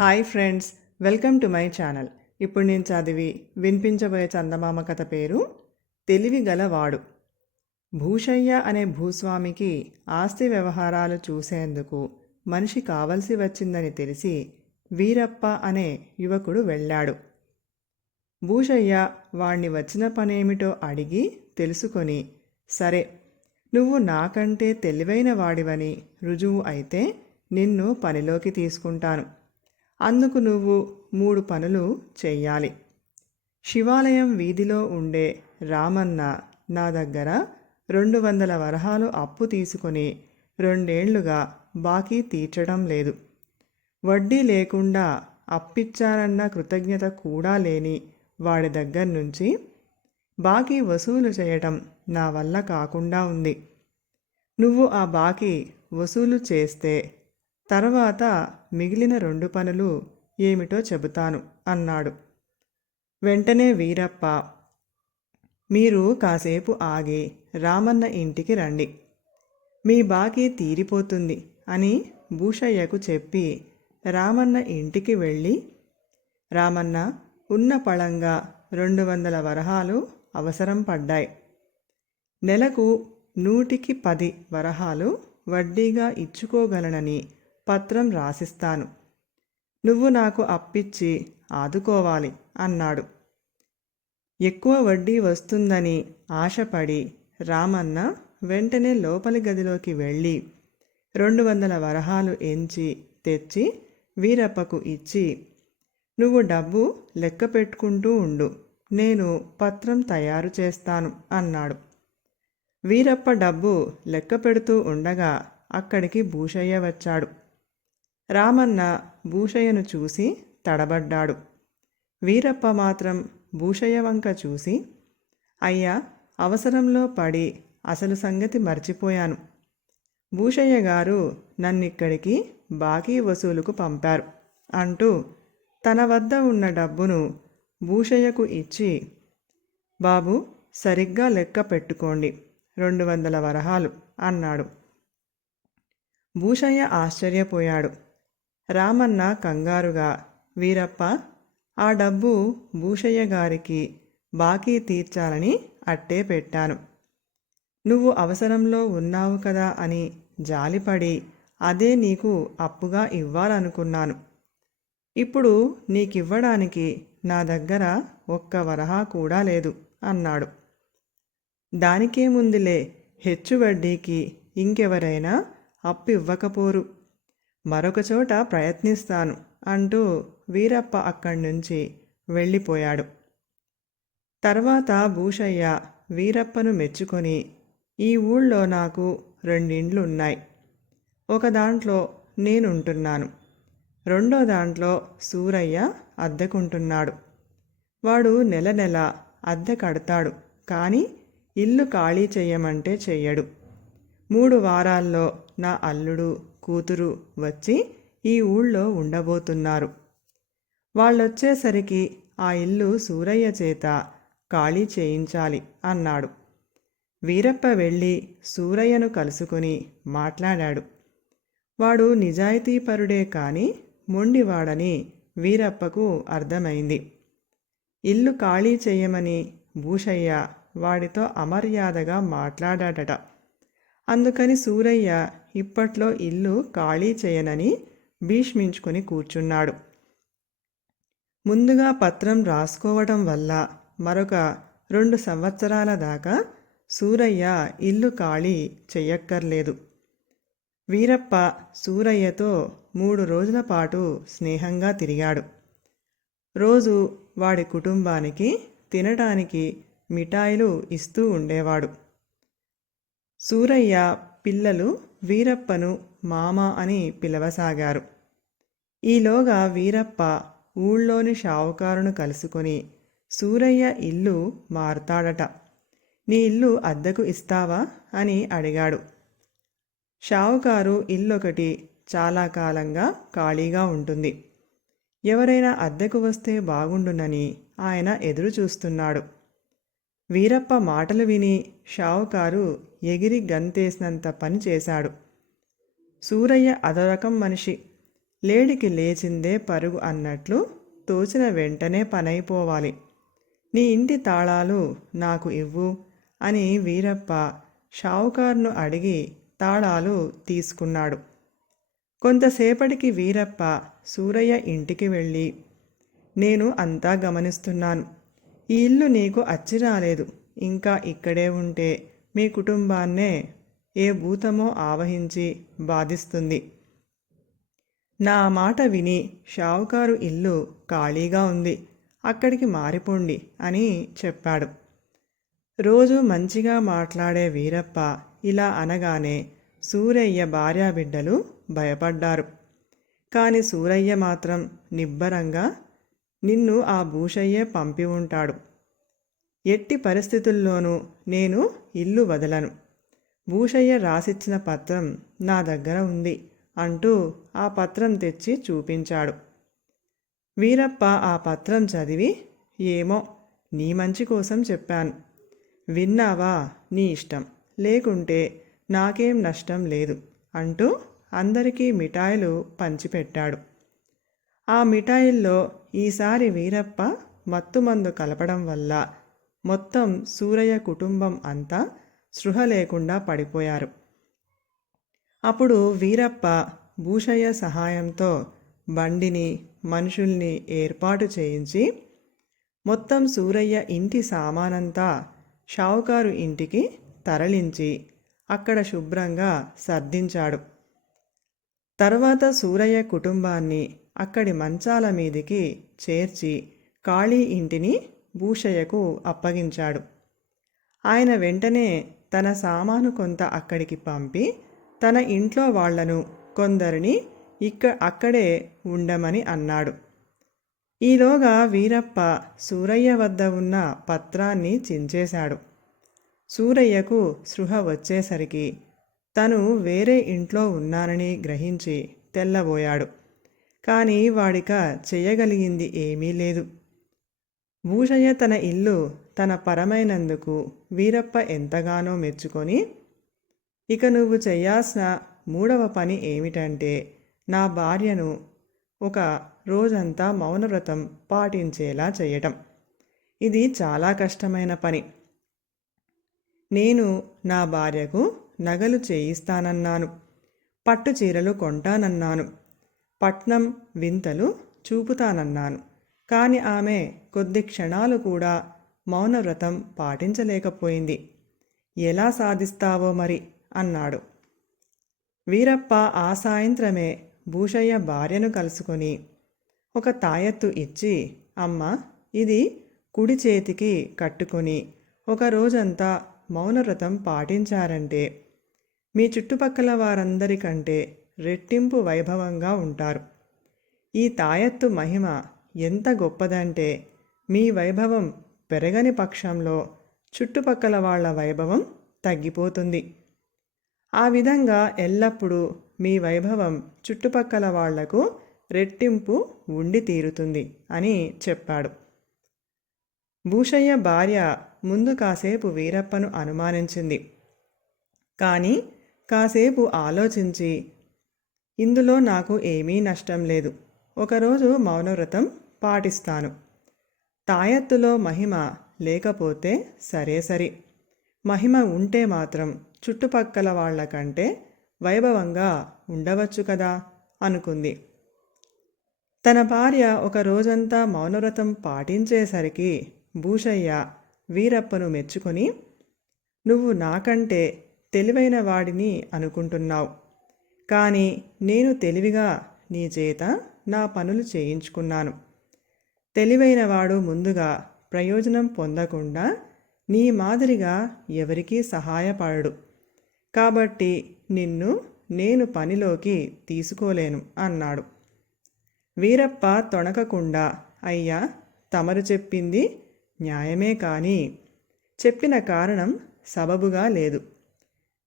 Hi friends welcome to my channel. ఇప్పుడు నేను చదివి వినిపించబోయే చందమామ కథ పేరు తెలివి గలవాడు భూషయ్య అనే భూస్వామికి ఆస్తి వ్యవహారాలు చూసేందుకు మనిషి కావలసి వచ్చిందని తెలిసి వీరప్ప అనే యువకుడు వెళ్ళాడు. భూషయ్య వాణ్ణి వచ్చిన పనేమిటో అడిగి తెలుసుకొని సరే నువ్వు నాకంటే తెలివైన వాడివని రుజువు అయితే నిన్ను పనిలోకి తీసుకుంటాను. అందుకు నువ్వు మూడు పనులు చెయ్యాలి. శివాలయం వీధిలో ఉండే రామన్న నా దగ్గర రెండు వందల వరహాలు అప్పు తీసుకొని రెండేళ్ళుగా బాకీ తీర్చడం లేదు. వడ్డీ లేకుండా అప్పిచ్చారన్న కృతజ్ఞత కూడా లేని వాడి దగ్గర నుంచి బాకీ వసూలు చేయటం నా వల్ల కాకుండా ఉంది. నువ్వు ఆ బాకీ వసూలు చేస్తే తర్వాత మిగిలిన రెండు పనులు ఏమిటో చెబుతాను అన్నాడు. వెంటనే వీరప్ప మీరు కాసేపు ఆగి రామన్న ఇంటికి రండి. మీ బాకీ తీరిపోతుంది అని భూషయ్యకు చెప్పి రామన్న ఇంటికి వెళ్ళి రామన్న ఉన్న పళంగా రెండు వందల వరహాలు అవసరం పడ్డాయి. నెలకు నూటికి పది వరహాలు వడ్డీగా ఇచ్చుకోగలనని పత్రం రాసిస్తాను. నువ్వు నాకు అప్పిచ్చి ఆదుకోవాలి అన్నాడు. ఎక్కువ వడ్డీ వస్తుందని ఆశపడి రామన్న వెంటనే లోపలి గదిలోకి వెళ్ళి రెండు వందల వరహాలు ఎంచి తెచ్చి వీరప్పకు ఇచ్చి నువ్వు డబ్బు లెక్క పెట్టుకుంటూ ఉండు నేను పత్రం తయారు చేస్తాను అన్నాడు. వీరప్ప డబ్బు లెక్క పెడుతూ ఉండగా అక్కడికి భూషయ్య వచ్చాడు. రామన్న భూషయ్యను చూసి తడబడ్డాడు. వీరప్ప మాత్రం భూషయ్య వంక చూసి అయ్యా అవసరంలో పడి అసలు సంగతి మర్చిపోయాను. భూషయ్య గారు నన్నిక్కడికి బాకీ వసూలుకు పంపారు అంటూ తన వద్ద ఉన్న డబ్బును భూషయ్యకు ఇచ్చి బాబు సరిగ్గా లెక్క పెట్టుకోండి రెండు వందల వరహాలు అన్నాడు. భూషయ్య ఆశ్చర్యపోయాడు. రామన్న కంగారుగా వీరప్ప ఆ డబ్బు భూషయ్య గారికి బాకీ తీర్చాలని అట్టే పెట్టాను. నువ్వు అవసరంలో ఉన్నావు కదా అని జాలిపడి అదే నీకు అప్పుగా ఇవ్వాలనుకున్నాను. ఇప్పుడు నీకివ్వడానికి నా దగ్గర ఒక్క వరహా కూడా లేదు అన్నాడు. దానికేముందిలే హెచ్చు వడ్డీకి ఇంకెవరైనా అప్పు ఇవ్వకపోరు మరొక చోట ప్రయత్నిస్తాను అంటూ వీరప్ప అక్కడి నుంచి వెళ్ళిపోయాడు. తర్వాత భూషయ్య వీరప్పను మెచ్చుకొని ఈ ఊళ్ళో నాకు రెండిండ్లు ఉన్నాయి ఒక దాంట్లో నేనుంటున్నాను. రెండో దాంట్లో సూరయ్య అద్దెకుంటున్నాడు. వాడు నెల నెల అద్దె కడతాడు కానీ ఇల్లు ఖాళీ చెయ్యమంటే చెయ్యడు. మూడు వారాల్లో నా అల్లుడు కూతురు వచ్చి ఈ ఊళ్ళో ఉండబోతున్నారు. వాళ్ళొచ్చేసరికి ఆ ఇల్లు సూరయ్య చేత ఖాళీ చేయించాలి అన్నాడు. వీరప్ప వెళ్ళి సూరయ్యను కలుసుకుని మాట్లాడాడు. వాడు నిజాయితీపరుడే కాని మొండివాడని వీరప్పకు అర్థమైంది. ఇల్లు ఖాళీ చేయమని భూషయ్య వాడితో అమర్యాదగా మాట్లాడాడట. అందుకని సూరయ్య ఇప్పట్లో ఇల్లు ఖాళీ చేయనని భీష్మించుకొని కూర్చున్నాడు. ముందుగా పత్రం రాసుకోవటం వల్ల మరొక రెండు సంవత్సరాల దాకా సూరయ్య ఇల్లు ఖాళీ చెయ్యక్కర్లేదు. వీరప్ప సూరయ్యతో మూడు రోజుల పాటు స్నేహంగా తిరిగాడు. రోజు వాడి కుటుంబానికి తినటానికి మిఠాయిలు ఇస్తూ ఉండేవాడు. సూరయ్య పిల్లలు వీరప్పను మామ అని పిలవసాగారు. ఈలోగా వీరప్ప ఊళ్ళోని షావుకారును కలుసుకొని సూరయ్య ఇల్లు మారుతాడట. నీ ఇల్లు అద్దెకు ఇస్తావా? అని అడిగాడు. షావుకారు ఇల్లొకటి చాలా కాలంగా ఖాళీగా ఉంటుంది. ఎవరైనా అద్దెకు వస్తే బాగుండునని ఆయన ఎదురు చూస్తున్నాడు వీరప్ప మాటలు విని షావుకారు ఎగిరి గంతేసినంత పని చేశాడు. సూరయ్య అదొరకం మనిషి. లేడికి లేచిందే పరుగు అన్నట్లు తోచిన వెంటనే పనైపోవాలి. నీ ఇంటి తాళాలు నాకు ఇవ్వు అని వీరప్ప షావుకారును అడిగి తాళాలు తీసుకున్నాడు. కొంతసేపటికి వీరప్ప సూరయ్య ఇంటికి వెళ్ళి నేను అంతా గమనిస్తున్నాను. ఈ ఇల్లు నీకు అచ్చి రాలేదు. ఇంకా ఇక్కడే ఉంటే మీ కుటుంబాన్నే ఏ భూతమో ఆవహించి బాధిస్తుంది. నా మాట విని షావుకారు ఇల్లు ఖాళీగా ఉంది. అక్కడికి మారిపోండి అని చెప్పాడు. రోజు మంచిగా మాట్లాడే వీరప్ప ఇలా అనగానే సూరయ్య భార్యాబిడ్డలు భయపడ్డారు. కాని సూరయ్య మాత్రం నిబ్బరంగా నిన్ను ఆ భూషయ్యే పంపి ఉంటాడు. ఎట్టి పరిస్థితుల్లోనూ నేను ఇల్లు వదలను. భూషయ్య రాసిచ్చిన పత్రం నా దగ్గర ఉంది అంటూ ఆ పత్రం తెచ్చి చూపించాడు. వీరప్ప ఆ పత్రం చదివి ఏమో నీ మంచి కోసం చెప్పాను. విన్నావా నీ ఇష్టం లేకుంటే నాకేం నష్టం లేదు అంటూ అందరికీ మిఠాయిలు పంచిపెట్టాడు. ఆ మిఠాయిల్లో ఈసారి వీరప్ప మత్తుమందు కలపడం వల్ల మొత్తం సూరయ్య కుటుంబం అంతా స్పృహ లేకుండా పడిపోయారు. అప్పుడు వీరప్ప భూషయ్య సహాయంతో బండిని మనుషుల్ని ఏర్పాటు చేయించి మొత్తం సూరయ్య ఇంటి సామానంతా షావుకారు ఇంటికి తరలించి అక్కడ శుభ్రంగా సర్దించాడు. తర్వాత సూరయ్య కుటుంబాన్ని అక్కడి మంచాల మీదికి చేర్చి ఖాళీ ఇంటిని భూషయ్యకు అప్పగించాడు. ఆయన వెంటనే తన సామాను కొంత అక్కడికి పంపి తన ఇంట్లో వాళ్ళను కొందరిని ఇక్క అక్కడే ఉండమని అన్నాడు. ఈలోగా వీరప్ప సూరయ్య వద్ద ఉన్న పత్రాన్ని చించేశాడు. సూరయ్యకు సృహ వచ్చేసరికి తను వేరే ఇంట్లో ఉన్నానని గ్రహించి తెల్లబోయాడు. కానీ వాడిక చేయగలిగింది ఏమీ లేదు. భూషయ్య తన ఇల్లు తన పరమైనందుకు వీరప్ప ఎంతగానో మెచ్చుకొని ఇక నువ్వు చేయాల్సిన మూడవ పని ఏమిటంటే నా భార్యను ఒక రోజంతా మౌనవ్రతం పాటించేలా చేయటం ఇది చాలా కష్టమైన పని. నేను నా భార్యకు నగలు చేయిస్తానన్నాను. పట్టు చీరలు కొంటానన్నాను. పట్నం వింతలు చూపుతానన్నాను. కాని ఆమె కొద్ది క్షణాలు కూడా మౌనవ్రతం పాటించలేకపోయింది. ఎలా సాధిస్తావో మరి అన్నాడు. వీరప్ప ఆ సాయంత్రమే భూషయ్య భార్యను కలుసుకొని ఒక తాయత్తు ఇచ్చి అమ్మ ఇది కుడి చేతికి కట్టుకొని ఒక రోజంతా మౌనవ్రతం పాటించారంటే మీ చుట్టుపక్కల వారందరికంటే రెట్టింపు వైభవంగా ఉంటారు. ఈ తాయత్తు మహిమ ఎంత గొప్పదంటే మీ వైభవం పెరగని పక్షంలో చుట్టుపక్కల వాళ్ళ వైభవం తగ్గిపోతుంది. ఆ విధంగా ఎల్లప్పుడూ మీ వైభవం చుట్టుపక్కల వాళ్ళకు రెట్టింపు ఉండి తీరుతుంది అని చెప్పాడు. భూషయ్య భార్య ముందు కాసేపు వీరప్పను అనుమానించింది. కానీ కాసేపు ఆలోచించి ఇందులో నాకు ఏమీ నష్టం లేదు. ఒకరోజు మౌనవ్రతం పాటిస్తాను. తాయెత్తులో మహిమ లేకపోతే సరే సరి. మహిమ ఉంటే మాత్రం చుట్టుపక్కల వాళ్ళకంటే వైభవంగా ఉండవచ్చు కదా అనుకుంది. తన భార్య ఒక రోజంతా మౌనవ్రతం పాటించేసరికి భూషయ్య వీరప్పను మెచ్చుకొని నువ్వు నాకంటే తెలివైన వాడిని అనుకుంటున్నావు. కానీ నేను తెలివిగా నీ చేత నా పనులు చేయించుకున్నాను. తెలివైనవాడు ముందుగా ప్రయోజనం పొందకుండా నీ మాదిరిగా ఎవరికీ సహాయపడడు. కాబట్టి నిన్ను నేను పనిలోకి తీసుకోలేను అన్నాడు. వీరప్ప తొణకకుండా అయ్యా తమరు చెప్పింది న్యాయమే కానీ చెప్పిన కారణం సబబుగా లేదు.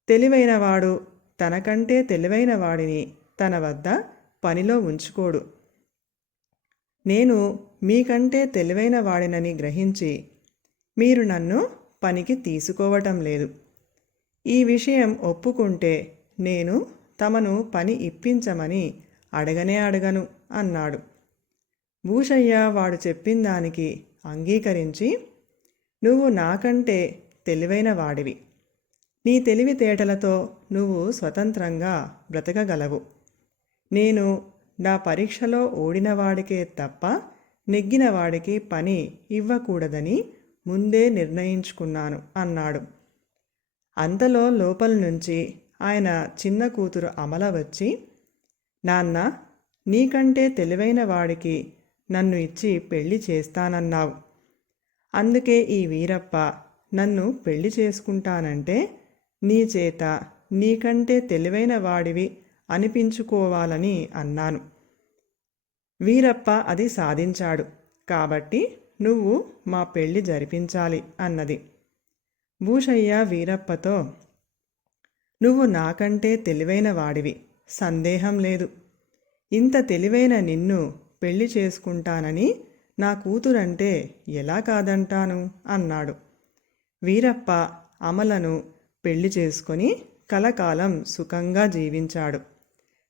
తెలివైనవాడు తనకంటే తెలివైన వాడిని తన వద్ద పనిలో ఉంచుకోడు. నేను మీకంటే తెలివైన వాడినని గ్రహించి మీరు నన్ను పనికి తీసుకోవటం లేదు. ఈ విషయం ఒప్పుకుంటే నేను తమను పని ఇప్పించమని అడగనే అడగను అన్నాడు. భూషయ్య వాడు చెప్పిన దానికి అంగీకరించి నువ్వు నాకంటే తెలివైన వాడివి. నీ తెలివితేటలతో నువ్వు స్వతంత్రంగా బ్రతకగలవు. నేను నా పరీక్షలో ఓడినవాడికే తప్ప నెగ్గిన వాడికి పని ఇవ్వకూడదని ముందే నిర్ణయించుకున్నాను అన్నాడు. అంతలో లోపల నుంచి ఆయన చిన్న కూతురు అమల వచ్చి నాన్న నీకంటే తెలివైన వాడికి నన్ను ఇచ్చి పెళ్ళి చేస్తానన్నావు. అందుకే ఈ వీరప్ప నన్ను పెళ్ళి చేసుకుంటానంటే నీ చేత నీకంటే తెలివైన వాడివి అనిపించుకోవాలని అన్నాను. వీరప్ప అది సాధించాడు. కాబట్టి నువ్వు మా పెళ్ళి జరిపించాలి అన్నది. భూషయ్య వీరప్పతో నువ్వు నాకంటే తెలివైన వాడివి. సందేహం లేదు. ఇంత తెలివైన నిన్ను పెళ్ళి చేసుకుంటానని నా కూతురంటే ఎలా కాదంటాను? అన్నాడు. వీరప్ప అమలను పెళ్ళి చేసుకొని కలకాలం సుఖంగా జీవించాడు.